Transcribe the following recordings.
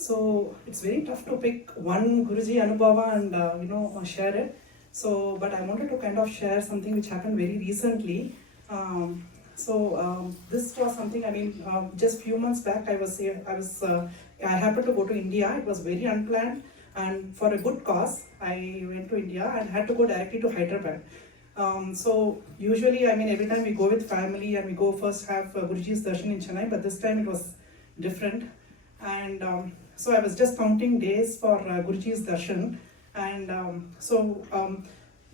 So it's very tough to pick one Guruji Anubhava and share it. So, but I wanted to kind of share something which happened very recently. This was something. I mean, just few months back, I happened to go to India. It was very unplanned, and for a good cause, I went to India and had to go directly to Hyderabad. So usually, I mean, every time we go with family and we go first have Guruji's darshan in Chennai, but this time it was different. And so I was just counting days for Guruji's darshan. And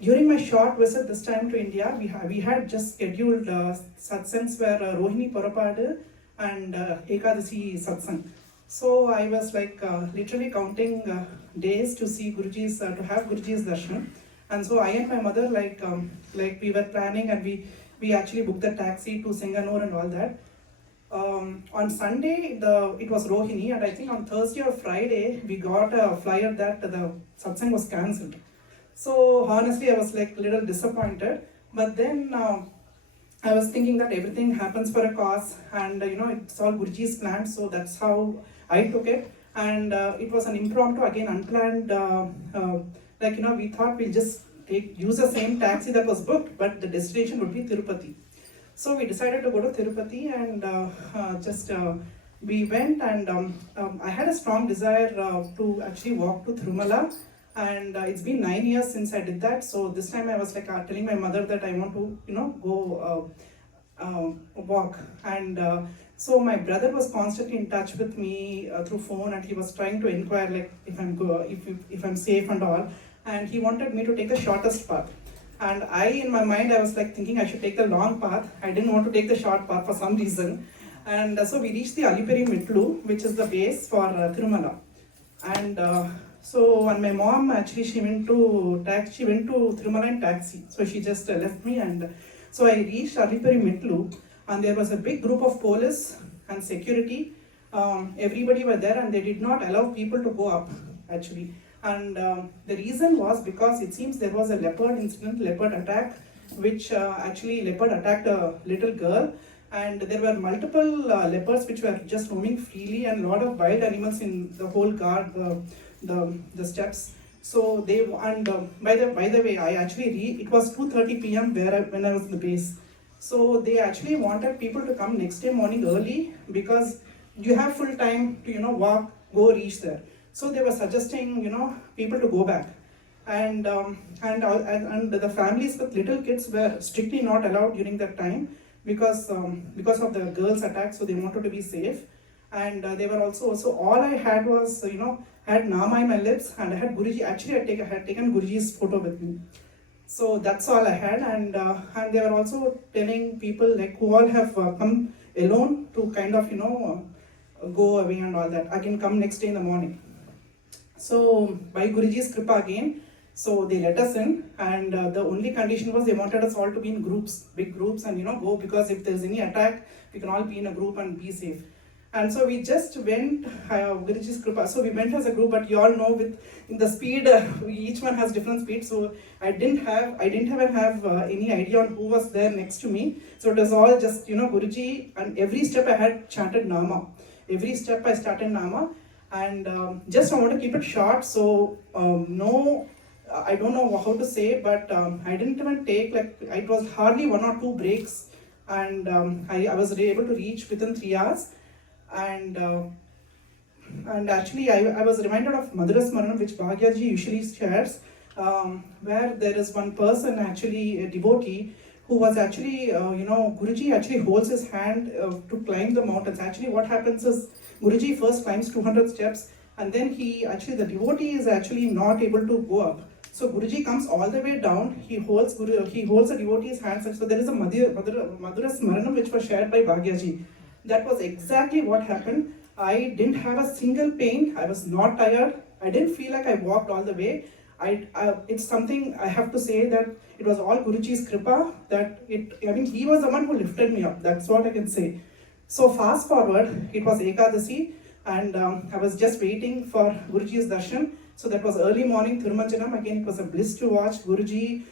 during my short visit this time to India, we had just scheduled satsangs where Rohini Porapadu and Ekadasi satsang. So I was like literally counting days to see Guruji's, to have Guruji's darshan. And so I and my mother, like we were planning, and we actually booked the taxi to Singanore and all that. On Sunday, it was Rohini, and I think on Thursday or Friday, we got a flyer that the satsang was cancelled. So honestly, I was like a little disappointed. But then I was thinking that everything happens for a cause, and it's all Guruji's plan. So that's how I took it, and it was an impromptu, again unplanned. We thought we'll just use the same taxi that was booked, but the destination would be Tirupati. So we decided to go to Tirupati, and we went, and I had a strong desire to actually walk to Thirumala, and it's been 9 years since I did that. So this time I was like telling my mother that I want to go walk, and so my brother was constantly in touch with me through phone, and he was trying to inquire like if I'm safe and all, and he wanted me to take the shortest path. And in my mind, I was like thinking I should take the long path. I didn't want to take the short path for some reason. And so we reached the Aliperi Mitlu, which is the base for Tirumala. And and my mom actually, she went to Tirumala in taxi. So she just left me, and so I reached Aliperi Mitlu, and there was a big group of police and security. Everybody were there, and they did not allow people to go up actually. And the reason was because it seems there was a leopard attack, which actually leopard attacked a little girl, and there were multiple leopards which were just roaming freely, and a lot of wild animals in the whole guard, the steps. So by the way, I actually it was 2:30 p.m. when I was in the base. So they actually wanted people to come next day morning early, because you have full time to walk, go reach there. So they were suggesting people to go back, and the families with little kids were strictly not allowed during that time, because of the girls' attack. So they wanted to be safe, and they were also all I had was had nama in my lips, and I had Guruji. Actually, I had taken Guruji's photo with me. So that's all I had, and they were also telling people like who all have come alone to kind of go away and all that. Again, come next day in the morning. So by Guruji's kripa again, so they let us in, and the only condition was they wanted us all to be in groups, big groups, and go, because if there's any attack, we can all be in a group and be safe. And so we just went, Guruji's kripa. So we went as a group, but you all know in the speed, each one has different speed. So I didn't even have any idea on who was there next to me. So it was all just Guruji, and every step I had chanted Nama. Every step I started Nama. And just I want to keep it short, so I don't know how to say, but I didn't even take, it was hardly 1 or 2 breaks, and I was able to reach within 3 hours. And actually I was reminded of Madhura Smaranam, which Bhagyaji usually shares, where there is one person, actually a devotee, who was actually, Guruji actually holds his hand to climb the mountains. Actually what happens is, Guruji first climbs 200 steps, and then the devotee is actually not able to go up. So Guruji comes all the way down, he holds the devotee's hands, and so there is a Madhura Smaranam which was shared by Bhagyaji. That was exactly what happened. I didn't have a single pain, I was not tired, I didn't feel like I walked all the way. It's something I have to say, that it was all Guruji's kripa, he was the one who lifted me up, that's what I can say. So fast forward, it was Ekadasi, and I was just waiting for Guruji's darshan. So that was early morning Thirumanjanam. Again, it was a bliss to watch Guruji,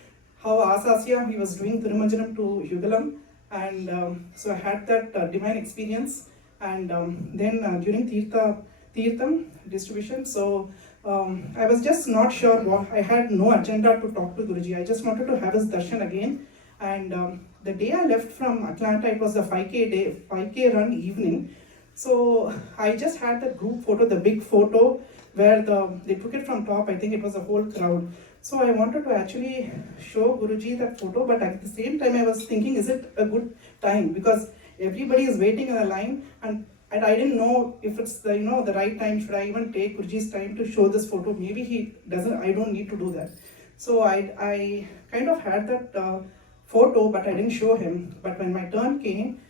how Asasya, he was doing Thirumanjanam to Yugalam. And so I had that divine experience. And then during Tirtham distribution. So I was just not sure what, I had no agenda to talk to Guruji. I just wanted to have his darshan again. And the day I left from Atlanta, it was a 5K day, 5K run evening. So I just had the group photo, the big photo, where they took it from top. I think it was a whole crowd. So I wanted to actually show Guruji that photo, but at the same time I was thinking, is it a good time? Because everybody is waiting in a line, and I didn't know if it's the the right time. Should I even take Guruji's time to show this photo? Maybe he doesn't. I don't need to do that. So I kind of had that photo, but I didn't show him. But when my turn came,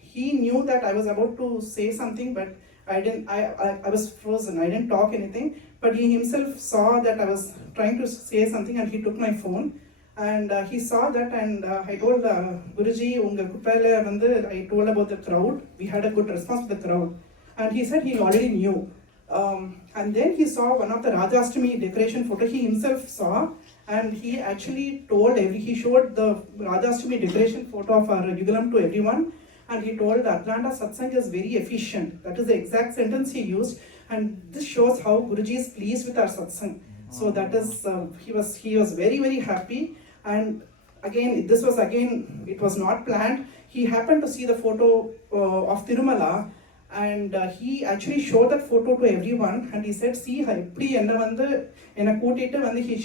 he knew that I was about to say something, but I didn't. I was frozen. I didn't talk anything. But he himself saw that I was trying to say something, and he took my phone. And he saw that, and I told Guruji, unga kuppayila vandu, I told about the crowd. We had a good response to the crowd. And he said he already knew. And then he saw one of the Rajashtami decoration photo he himself saw, and he actually he showed the Rajashtami decoration photo of our Yugalam to everyone, and he told Atlanta Satsang is very efficient. That is the exact sentence he used, and this shows how Guruji is pleased with our Satsang. So that is, he was very, very happy. And again, it was not planned. He happened to see the photo of Tirumala, and he actually showed that photo to everyone, and he said, see, she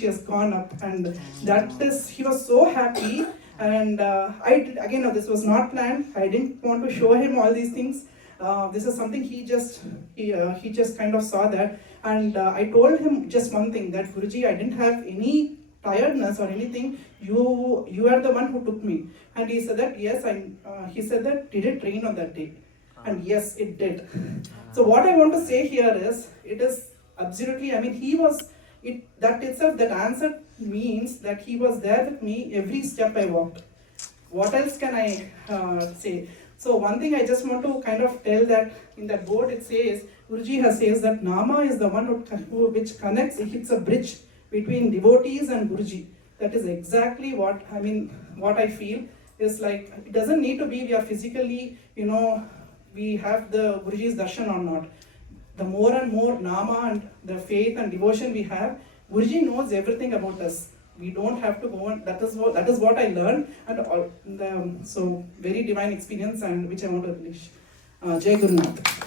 has gone up, and that is, he was so happy. And this was not planned. I didn't want to show him all these things. This is something he just kind of saw that, and I told him just one thing, that Guruji, I didn't have any tiredness or anything. You are the one who took me. And he said that yes, he said that, did it rain on that day? And yes, it did. So what I want to say here is, it is absolutely, I mean, that itself, that answer means that he was there with me every step I walked. What else can I say? So one thing I just want to kind of tell, that in that board it says, Guruji says that Nama is the one which connects, it's a bridge between devotees and Guruji. That is exactly what I feel is like, it doesn't need to be we are physically, we have the Guruji's darshan or not. The more and more Nama and the faith and devotion we have, Guruji knows everything about us. We don't have to go on. That is what I learned, and so very divine experience, and which I want to finish. Jai Gurunath.